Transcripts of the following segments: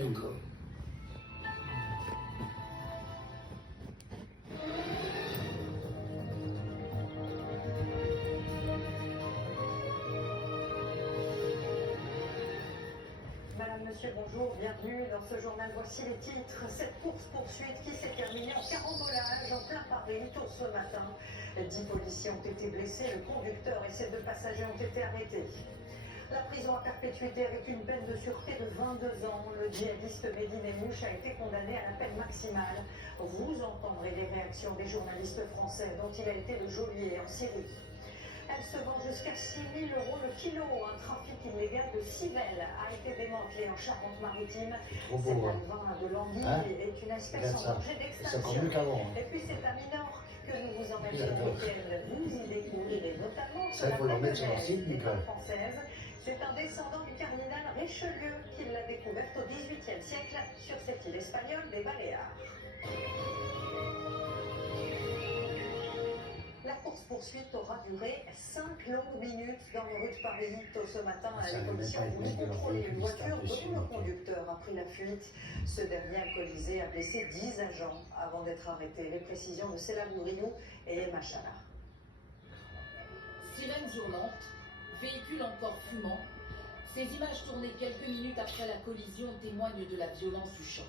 Donc, Madame, Monsieur, bonjour, bienvenue dans ce journal. Voici les titres. Cette course-poursuite qui s'est terminée en carambolage en plein Paris tôt ce matin. 10 policiers ont été blessés, le conducteur et ses 2 passagers ont été arrêtés. La prison à perpétuité avec une peine de sûreté de 22 ans. Le djihadiste Mehdi Nemmouche a été condamné à la peine maximale. Vous entendrez les réactions des journalistes français dont il a été le geôlier en Syrie. Elle se vend jusqu'à 6 000 € le kilo. Un trafic illégal de civelles a été démantelé en Charente-Maritime. trop Cet beau, hein. alvin de l'anguille Hein? est une espèce Regarde en ça. danger C'est encore d'extinction. mieux qu'avant. Hein. Et puis c'est à Minorque que nous vous emmènons J'adore. ce week-end. Vous y découvrirez notamment Ça, il faut leur mettre sur leur site, Nicole. française. C'est un descendant du cardinal Richelieu qui l'a découverte au XVIIIe siècle sur cette île espagnole des Baléares. La course-poursuite aura duré 5 longues minutes dans les rues de Paris. Tôt ce matin, Ça les n'allait policiers pas ont être voulu mis de leur contrôler une véhicule, c'était voiture impossible. dont le conducteur a pris la fuite. Ce dernier alcoolisé a blessé 10 agents avant d'être arrêté. Les précisions de Céla Boudriou et Emma Chala. Sirènes hurlantes, véhicule encore fumant. Ces images tournées quelques minutes après la collision témoignent de la violence du choc.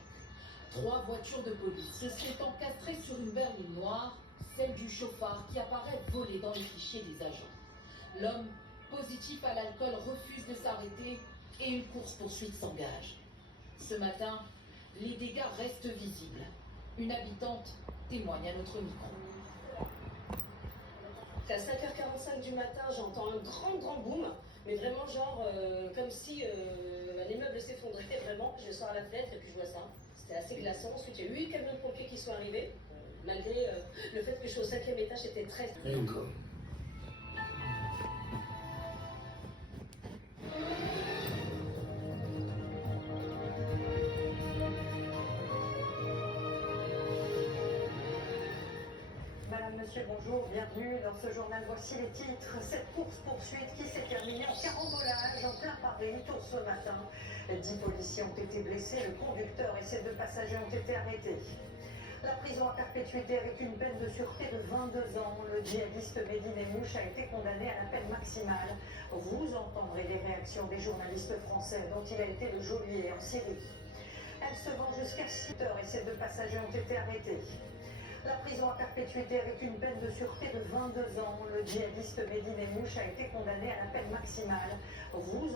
3 voitures de police se sont encastrées sur une berline noire, celle du chauffard qui apparaît volé dans les fichiers des agents. L'homme, positif à l'alcool, refuse de s'arrêter et une course-poursuite s'engage. Ce matin, les dégâts restent visibles. Une habitante témoigne à notre micro. C'est à 5h45 du matin, j'entends un grand boom, mais vraiment genre comme si un immeuble s'effondrait vraiment. Je sors à la fenêtre et puis je vois ça. C'était assez glaçant. Ensuite, il y a eu 8 camions de pompiers qui sont arrivés, malgré le fait que je suis au 5e étage, c'était très... Donc, Madame, Monsieur, bonjour, bienvenue dans ce journal. Voici les titres. Cette course-poursuite qui s'est terminée en carambolage en plein Paris tôt ce matin. 10 policiers ont été blessés, le conducteur et ses 2 passagers ont été arrêtés. La prison à perpétuité avec une peine de sûreté de 22 ans. Le djihadiste Mehdi Nemmouche a été condamné à la peine maximale. Vous entendrez les réactions des journalistes français dont il a été le geôlier en Syrie. Elle se vend jusqu'à 6 heures et ses 2 passagers ont été arrêtés. La prison à perpétuité avec une peine de sûreté de 22 ans. Le djihadiste Mehdi Nemmouche a été condamné à la peine maximale. Vous